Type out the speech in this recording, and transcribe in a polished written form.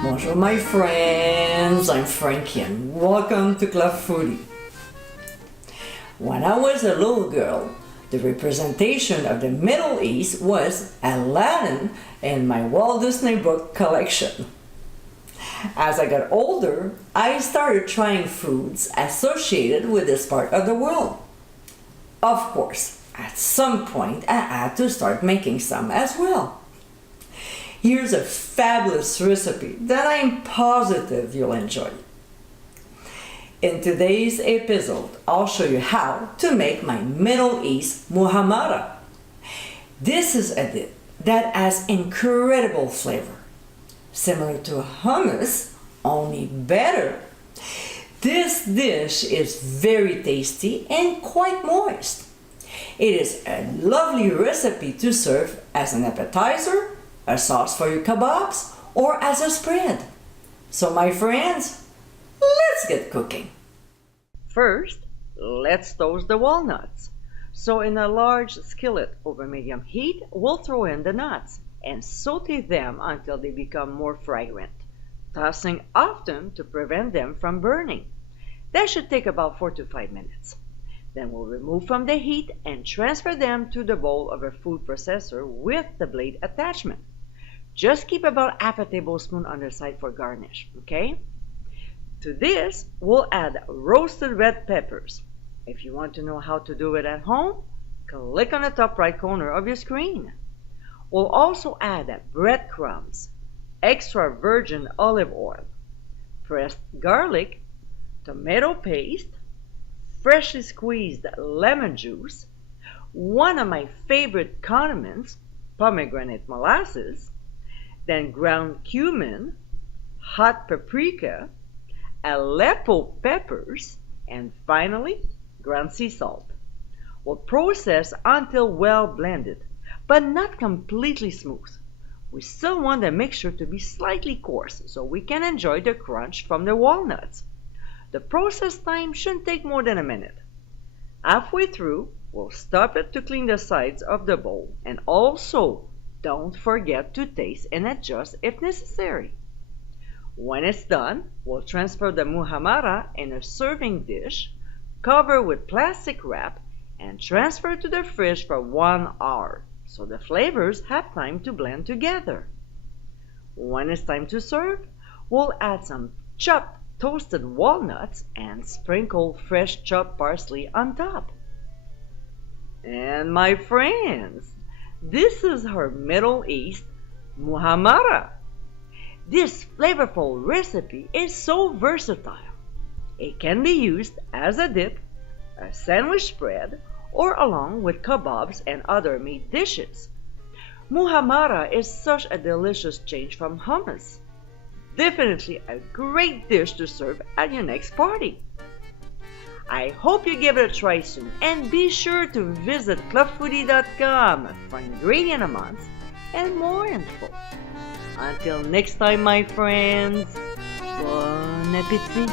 Bonjour my friends, I'm Frankie and welcome to Club Foodie. When I was a little girl, the representation of the Middle East was Aladdin in my Walt Disney book collection. As I got older, I started trying foods associated with this part of the world. Of course, at some point I had to start making some as well. Here's a fabulous recipe that I'm positive you'll enjoy. In today's episode, I'll show you how to make my Middle East Muhammara. This is a dip that has incredible flavor. Similar to hummus, only better. This dish is very tasty and quite moist. It is a lovely recipe to serve as an appetizer, a sauce for your kebabs, or as a spread. So my friends, let's get cooking. First, let's toast the walnuts. So in a large skillet over medium heat, we'll throw in the nuts and saute them until they become more fragrant, tossing often to prevent them from burning. That should take about 4 to 5 minutes. Then we'll remove from the heat and transfer them to the bowl of a food processor with the blade attachment. Just keep about half a tablespoon on the side for garnish, okay? To this, we'll add roasted red peppers. If you want to know how to do it at home, click on the top right corner of your screen. We'll also add breadcrumbs, extra virgin olive oil, pressed garlic, tomato paste, freshly squeezed lemon juice, one of my favorite condiments, pomegranate molasses, then ground cumin, hot paprika, Aleppo peppers, and finally, ground sea salt. We'll process until well blended, but not completely smooth. We still want the mixture to be slightly coarse so we can enjoy the crunch from the walnuts. The process time shouldn't take more than a minute. Halfway through, we'll stop it to clean the sides of the bowl, and also don't forget to taste and adjust if necessary. When it's done, we'll transfer the muhammara in a serving dish, cover with plastic wrap, and transfer to the fridge for 1 hour so the flavors have time to blend together. When it's time to serve, we'll add some chopped toasted walnuts and sprinkle fresh chopped parsley on top. And my friends, this is her Middle East Muhammara. This flavorful recipe is so versatile. It can be used as a dip, a sandwich spread, or along with kebabs and other meat dishes. Muhammara is such a delicious change from hummus. Definitely a great dish to serve at your next party. I hope you give it a try soon, and be sure to visit clubfoodie.com for ingredient amounts and more info. Until next time, my friends, bon appétit!